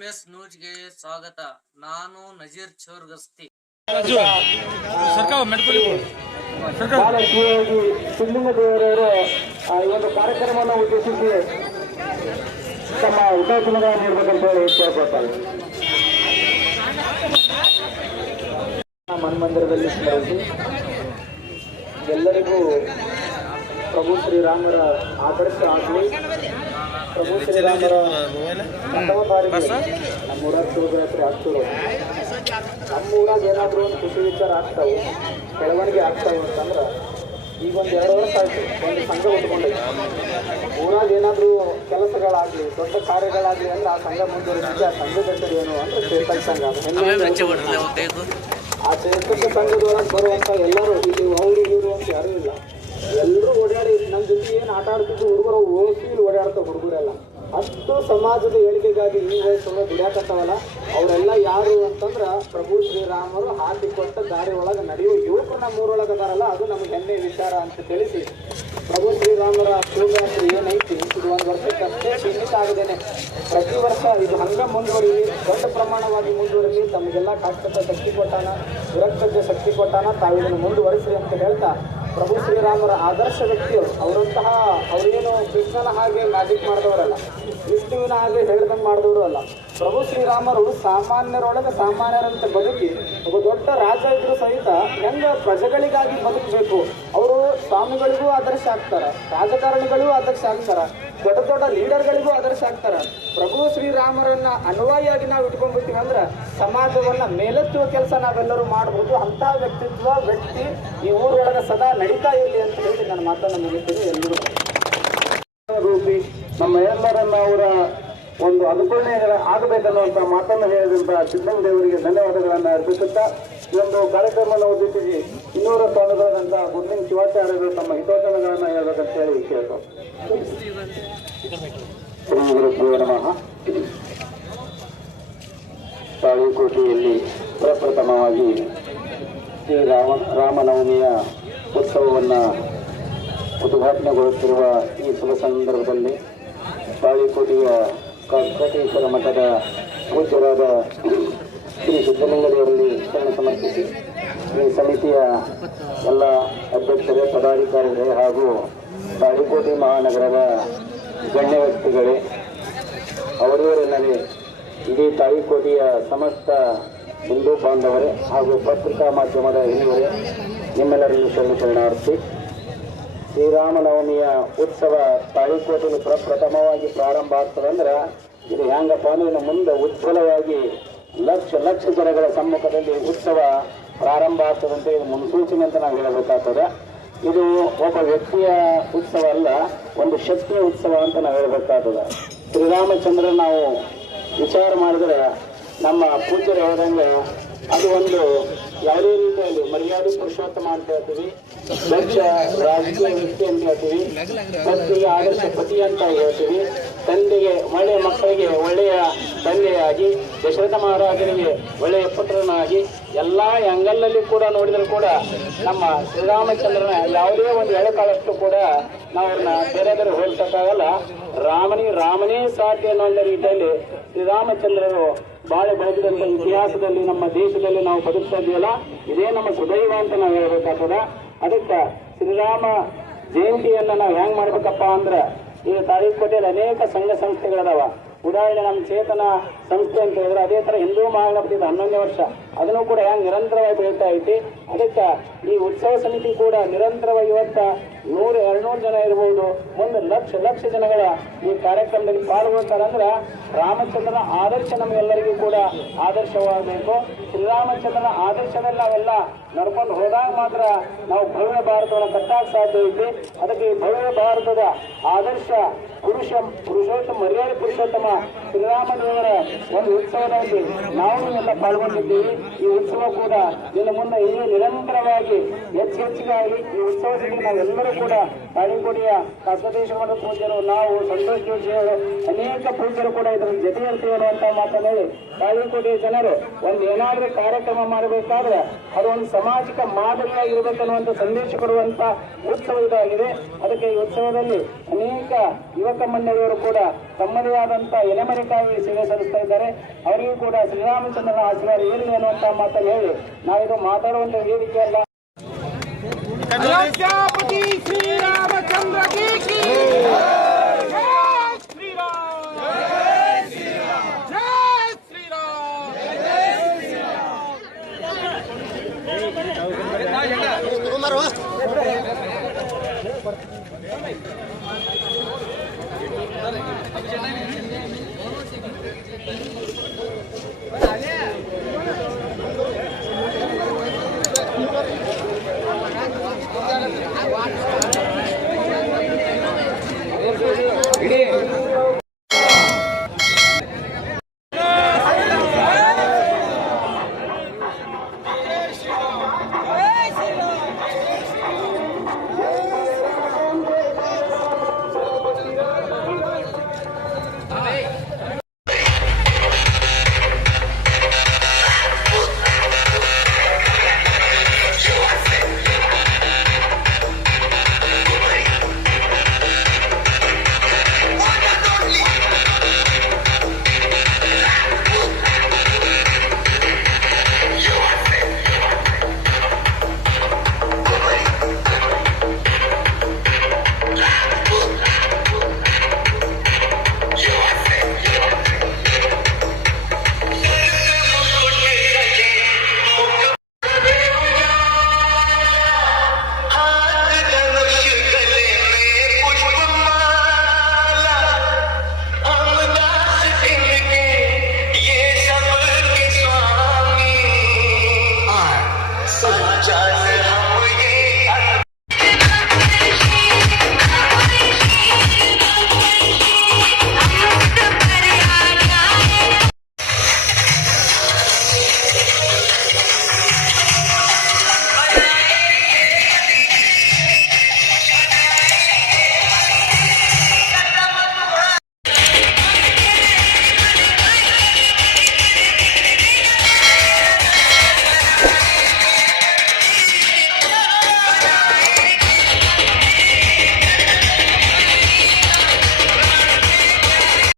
AMS ನ್ಯೂಸ್ಗೆ ಸ್ವಾಗತ. ನಾನು ನಜೀರ್ ಚೋರ್ಗಸ್ತಿ. ಈ ಒಂದು ಕಾರ್ಯಕ್ರಮವನ್ನು ಉದ್ದೇಶಿಸಿ ತಮ್ಮ ಉದಾಸೀನಗಳನ್ನು ನೀಡಬೇಕಂತ ಹೇಳಿ ಕೇಳ್ಕೊಳ್ತಾರೆ. ಮನ್ಮಂದಿರದಲ್ಲಿ ಸ್ಮರಿಸಿ ಎಲ್ಲರಿಗೂ ಪ್ರಭು ಶ್ರೀರಾಮರ ಆದರ್ಶ ಆಗಲಿ. ಪ್ರಭು ಶ್ರೀರಾಮರ ನಮ್ಮೂರಾಗ ಶಿವರಾತ್ರಿ ಆಗ್ತಿರೋ ನಮ್ಮೂರಾಗ ಏನಾದರೂ ಒಂದು ಖುಷಿ ವಿಚಾರ ಆಗ್ತಾವೆ ಬೆಳವಣಿಗೆ ಆಗ್ತಾವೆ ಅಂತಂದ್ರೆ ಈಗ ಒಂದು ಎರಡು ವರ್ಷ ಆಯ್ತು ಒಂದು ಸಂಘ ಉಟ್ಕೊಂಡೈತೆ ಊರಾಗ ಏನಾದರೂ ಕೆಲಸಗಳಾಗಲಿ ದೊಡ್ಡ ಕಾರ್ಯಗಳಾಗಲಿ ಅಂದ್ರೆ ಆ ಸಂಘ ಮುಂದುವರಿಸಿದ್ರೆ ಆ ಸಂಘದ ಹೆಸರು ಏನು ಅಂತ ಚೇತನ್ ಸಂಘ ಆ ಚೇತಕ ಸಂಘದೊಳಗೆ ಬರುವಂತ ಎಲ್ಲರೂ ಇಲ್ಲಿ ಅವ್ರು ಇವರು ಅಂತ ಯಾರೂ ಇಲ್ಲ ಎಲ್ಲರೂ ಓಡಾಡಿ ನಮ್ಮ ಜೊತೆ ಏನು ಆಟ ಆಡ್ತಿದ್ದು ಹುಡುಗರು ಓಡಾಡ್ತಾವ ಹುಡುಗರೆಲ್ಲ ಅಷ್ಟು ಸಮಾಜದ ಏಳಿಗೆಗಾಗಿ ಈ ವಯಸ್ಸೊಳಗೆ ದುಡಿಯಾಕತ್ತಾವಲ್ಲ, ಅವರೆಲ್ಲ ಯಾರು ಅಂತಂದ್ರ ಪ್ರಭು ಶ್ರೀರಾಮರು ಹಾಕಿಕೊಟ್ಟ ದಾರಿ ಒಳಗೆ ನಡೆಯುವ ಯುವಕರು ನಮ್ಮೂರೊಳಗೆ ಅದಾರಲ್ಲ, ಅದು ನಮ್ಗೆ ಹೆಮ್ಮೆ ವಿಚಾರ ಅಂತ ತಿಳಿಸಿ. ಪ್ರಭು ಶ್ರೀರಾಮರ ಶಿವರಾತ್ರಿ ಏನೈತಿ? ಇದು ಒಂದು ವರ್ಷಕ್ಕೆ ಅಷ್ಟೇ ಸೀಮಿತ ಆಗದೇನೆ. ಪ್ರತಿ ವರ್ಷ ಇದು ಹಂಗ ಮುಂದುವರಿಲಿ ದೊಡ್ಡ ಪ್ರಮಾಣವಾಗಿ ಮುಂದುವರಿಲಿ, ತಮಗೆಲ್ಲ ಕಾಷ್ಟದ ಶಕ್ತಿ ಕೊಟ್ಟಾನ ಸುರಕ್ಷತೆ ಶಕ್ತಿ ಕೊಟ್ಟಾನ, ತಾವು ಇದನ್ನು ಮುಂದುವರಿಸಿ ಅಂತ ಹೇಳ್ತಾ ಪ್ರಭು ಶ್ರೀರಾಮರ ಆದರ್ಶ ವ್ಯಕ್ತಿಯವರು ಅವರಂತಹ ಅವರೇನು ಕೃಷ್ಣನ ಹಾಗೆ ಮ್ಯಾಜಿಕ್ ಮಾಡಿದವರಲ್ಲ. ವಿಷ್ಣುವಿನ ಹಾಗೆ ಹೇಳ್ದಂಗೆ ಮಾಡಿದವರು ಅಲ್ಲ. ಪ್ರಭು ಶ್ರೀರಾಮರು ಸಾಮಾನ್ಯರೊಳಗೆ ಸಾಮಾನ್ಯರಂತೆ ಬದುಕಿ ಒಬ್ಬ ದೊಡ್ಡ ರಾಜ ಇದ್ರು ಸಹಿತ ಹೆಂಗ ಪ್ರಜೆಗಳಿಗಾಗಿ ಬದುಕಬೇಕು? ಅವರು ಸ್ವಾಮಿಗಳಿಗೂ ಆದರ್ಶ ಆಗ್ತಾರೆ, ರಾಜಕಾರಣಿಗಳಿಗೂ ಆದರ್ಶ ಆಗ್ತಾರ. ದೊಡ್ಡ ದೊಡ್ಡ ಲೀಡರ್ಗಳಿಗೂ ಆದರ್ಶ ಆಗ್ತಾರ. ಪ್ರಭು ಶ್ರೀರಾಮರನ್ನ ಅನುವಾಯಿಯಾಗಿ ನಾವು ಇಟ್ಕೊಂಡ್ಬಿಟ್ಟಿವಿ ಅಂದ್ರೆ ಸಮಾಜವನ್ನ ಮೇಲೆತ್ತುವ ಕೆಲಸ ನಾವೆಲ್ಲರೂ ಮಾಡಬಹುದು ಅಂತ ವ್ಯಕ್ತಿತ್ವ, ವ್ಯಕ್ತಿ ಈ ಊರೊಳಗೆ ಸದಾ ನಡೀತಾ ಇರಲಿ ಅಂತ ಹೇಳಿ ನನ್ನ ಮಾತನ್ನು ಮುಗಿತೀನಿ ಎಲ್ಲರೂ ರೂಪಿ, ನಮ್ಮ ಎಲ್ಲರನ್ನ ಅವರ ಒಂದು ಅನುಕರಣೆ ಆಗಬೇಕನ್ನುವಂತ ಮಾತನ್ನು ಹೇಳಿದಂತ ದೇವರಿಗೆ ಧನ್ಯವಾದಗಳನ್ನು ಅರ್ಪಿಸುತ್ತಾ, ಈ ಒಂದು ಕಾರ್ಯಕ್ರಮವನ್ನು ಉದ್ದೇಶಿಸಿ ಇನ್ನೂರ ಸ್ವಾಮಿಗಳಾದಂತಹ ಗುಂಡಿನ ಶಿವಾಚಾರ್ಯರು ತಮ್ಮ ಹಿತವಚನಗಳನ್ನು ಹೇಳಬೇಕಂತ ಕೇಳ್ತಾರೆ ಶ್ರೀ ನಮಃ ತಾಳಿಕೋಟೆಯಲ್ಲಿ ಪ್ರಪ್ರಥಮವಾಗಿ ಶ್ರೀ ರಾಮ ರಾಮನವಮಿಯ ಉತ್ಸವವನ್ನು ಉದ್ಘಾಟನೆಗೊಳ್ಳುತ್ತಿರುವ ಈ ಶುಭ ಸಂದರ್ಭದಲ್ಲಿ ತಾಳಿಕೋಟೆಯ ಕೋಟೇಶ್ವರ ಮಠದ ಪೂಜ್ಯರಾದ ಶ್ರೀ ಸಿದ್ದಲಿಂಗದೇವರಲ್ಲಿ ಶರಣ ಸಮರ್ಪಿಸಿ ಈ ಸಮಿತಿಯ ಎಲ್ಲ ಅಧ್ಯಕ್ಷರೇ, ಪದಾಧಿಕಾರಿಗಳೇ ಹಾಗೂ ತಾಳಿಕೋಟೆ ಮಹಾನಗರದ ಗಣ್ಯ ವ್ಯಕ್ತಿಗಳೇ ಅವರಿವರೆಲ್ಲರೇ ಇಡೀ ತಾಯಿಕೋಟೆಯ ಸಮಸ್ತ ಹಿಂದೂ ಬಾಂಧವರೇ ಹಾಗೂ ಪತ್ರಿಕಾ ಮಾಧ್ಯಮದ ಹಿರಿಯರೇ ನಿಮ್ಮೆಲ್ಲರಿಗೂ ಶರಣ ಶರಣಾರ್ಥಿ. ಶ್ರೀರಾಮನವಮಿಯ ಉತ್ಸವ ತಾಳಿಕೋಟೆಯಲ್ಲಿ ಪ್ರಪ್ರಥಮವಾಗಿ ಪ್ರಾರಂಭ ಆಗ್ತದಂದ್ರೆ ಇದು ಹೆಂಗಪ್ಪ ಅಂದ್ರೆ ಮುಂದೆ ಉಜ್ವಲವಾಗಿ ಲಕ್ಷ ಲಕ್ಷ ಜನಗಳ ಸಮ್ಮುಖದಲ್ಲಿ ಉತ್ಸವ ಪ್ರಾರಂಭ ಆಗ್ತದಂತೆ ಮುನ್ಸೂಚನೆ ಅಂತ ನಾವು ಹೇಳಬೇಕಾಗ್ತದೆ. ಇದು ಒಬ್ಬ ವ್ಯಕ್ತಿಯ ಉತ್ಸವ ಅಲ್ಲ, ಒಂದು ಶಕ್ತಿಯ ಉತ್ಸವ ಅಂತ ನಾವು ಹೇಳಬೇಕಾಗ್ತದೆ. ಶ್ರೀರಾಮಚಂದ್ರ ನಾವು ವಿಚಾರ ಮಾಡಿದ್ರೆ ನಮ್ಮ ಪೂಜ್ಯರು ಹೇಳ್ದಂಗೆ ಅದು ಒಂದು ಯಾವುದೇ ರೀತಿಯಲ್ಲಿ ಮರ್ಯಾದೆ ಪುರುಷೋತ್ತಮ ಅಂತ ಹೇಳ್ತೀವಿ ದಕ್ಷ ರಾಜಕೀಯ ವ್ಯಕ್ತಿ ಅಂತ ಹೇಳ್ತೀವಿ ಆದರ್ಶ ಪತಿ ಅಂತ ಹೇಳ್ತೀವಿ. ತಂದೆಗೆ, ಒಳ್ಳೆಯ ಮಕ್ಕಳಿಗೆ, ಒಳ್ಳೆಯ ತಂದೆಯಾಗಿ ದಶರಥ ಮಹಾರಾಜನಿಗೆ ಒಳ್ಳೆಯ ಪುತ್ರನಾಗಿ, ಎಲ್ಲ ಅಂಗಲಲ್ಲಿ ಕೂಡ ನೋಡಿದರೂ ಕೂಡ ನಮ್ಮ ಶ್ರೀರಾಮಚಂದ್ರನ ಯಾವುದೇ ಒಂದು ಎಳೆಕಾಳಷ್ಟು ಕೂಡ ನಾವನ್ನ ಅವ್ರನ್ನ ಬೇರೆ ಬೇರೆ ಹೋಲಿಸಕ್ಕಾಗಲ್ಲ. ರಾಮನಿ, ರಾಮನೇ ಸಾಧ್ಯ ಅನ್ನೋ ರೀತಿಯಲ್ಲಿ ಶ್ರೀರಾಮಚಂದ್ರರು ಬಾಳೆ ಬೆಳೆದಿದಂತ ಇತಿಹಾಸದಲ್ಲಿ ನಮ್ಮ ದೇಶದಲ್ಲಿ ನಾವು ಬದುಕ್ತಾ ಇದೆಯಲ್ಲ ಇದೇ ನಮ್ಮ ಸುದೈವ ಅಂತ ನಾವು ಹೇಳ್ಬೇಕಾಗ್ತದ. ಅದಕ್ಕೆ ಶ್ರೀರಾಮ ಜಯಂತಿಯನ್ನು ನಾವು ಹೆಂಗೆ ಮಾಡ್ಬೇಕಪ್ಪ ಅಂದ್ರೆ ಈಗ ಪಟೇಲ್ ಅನೇಕ ಸಂಘ ಸಂಸ್ಥೆಗಳದಾವ. ಉದಾಹರಣೆ ನಮ್ಮ ಚೇತನ ಸಂಸ್ಥೆ ಅಂತ ಹೇಳಿದ್ರೆ ಅದೇ ತರ ಹಿಂದೂ ಮಹಾಗಣಪತಿ ಹನ್ನೊಂದನೇ ವರ್ಷ. ಅದನ್ನು ಕೂಡ ಹೆಂಗ್ ನಿರಂತರವಾಗಿ ಬೆಳೀತಾ ಐತಿ? ಅದಕ್ಕೆ ಈ ಉತ್ಸವ ಸಮಿತಿ ಕೂಡ ನಿರಂತರವಾಗಿ ಇವತ್ತ ನೂರು, ಎರಡ್ನೂರು ಜನ ಇರ್ಬೋದು, ಒಂದು ಲಕ್ಷ ಲಕ್ಷ ಜನಗಳ ಈ ಕಾರ್ಯಕ್ರಮದಲ್ಲಿ ಪಾಲ್ಗೊಳ್ತಾರಂದ್ರೆ ರಾಮಚಂದ್ರನ ಆದರ್ಶ ನಮಗೆಲ್ಲರಿಗೂ ಕೂಡ ಆದರ್ಶವಾಗಬೇಕು. ಶ್ರೀರಾಮಚಂದ್ರನ ಆದರ್ಶದಲ್ಲಿ ನಾವೆಲ್ಲ ನಡ್ಕೊಂಡು ಹೋದಾಗ ಮಾತ್ರ ನಾವು ಭವ್ಯ ಭಾರತವನ್ನು ಕಟ್ಟಾಕ ಸಾಧ್ಯ ಐತಿ. ಅದಕ್ಕೆ ಈ ಭವ್ಯ ಭಾರತದ ಆದರ್ಶ ಪುರುಷ, ಪುರುಷೋತ್ತಮ, ಮರ್ಯಾದೆ ಪುರುಷೋತ್ತಮ ಶ್ರೀರಾಮದೇವರ, ಒಂದು ಉತ್ಸವದಲ್ಲಿ ನಾವು ಎಲ್ಲ ಪಾಲ್ಗೊಂಡಿದ್ದೀವಿ. ಈ ಉತ್ಸವ ಕೂಡ ಇನ್ನು ಮುಂದೆ ಇನ್ನೂ ನಿರಂತರವಾಗಿ ಹೆಚ್ಚು ಆಗಲಿ. ಈ ಉತ್ಸವದಲ್ಲಿ ನಾವೆಲ್ಲರೂ ಕೂಡ ತಾಳಿಕೋಟೆಯ ಕಸದೇಶ ಪೂಜರು ನಾವು ಸಂತೋಷ ಅನೇಕ ಪೂಜರು ಕೂಡ ಇದರ ಜೊತೆ ಇರ್ತೀವಿ ಹೇಳಿ. ತಾಳಿಕೋಟೆಯ ಜನರು, ಒಂದು ಏನಾದ್ರೂ ಕಾರ್ಯಕ್ರಮ ಮಾಡಬೇಕಾದ್ರೆ ಅದು ಒಂದು ಸಾಮಾಜಿಕ ಮಾದರಿಯಾಗಿರ್ಬೇಕನ್ನುವಂತ ಸಂದೇಶ ಕೊಡುವಂತ ಉತ್ಸವ ಇದಾಗಿದೆ. ಅದಕ್ಕೆ ಈ ಉತ್ಸವದಲ್ಲಿ ಅನೇಕ ಯುವಕ ಮಂಡಳಿಯವರು ಕೂಡ ತಮ್ಮದೇ ಆದಂತ ಎಲೆಮರೆಕಾಯಿ ಸೇವೆ ಸಲ್ಲಿಸ್ತಾ ಇದ್ದಾರೆ. ಅವರಿಗೂ ಕೂಡ ಶ್ರೀರಾಮಚಂದ್ರನ ಆಶೀರ್ವಾದ ಇರಲಿ ಅನ್ನುವಂತ ಮಾತನ್ನು ಹೇಳಿ. ನಾವಿದು ಮಾತಾಡುವಂತ ವೇದಿಕೆ ಅಲ್ಲ. ಮಾರುವ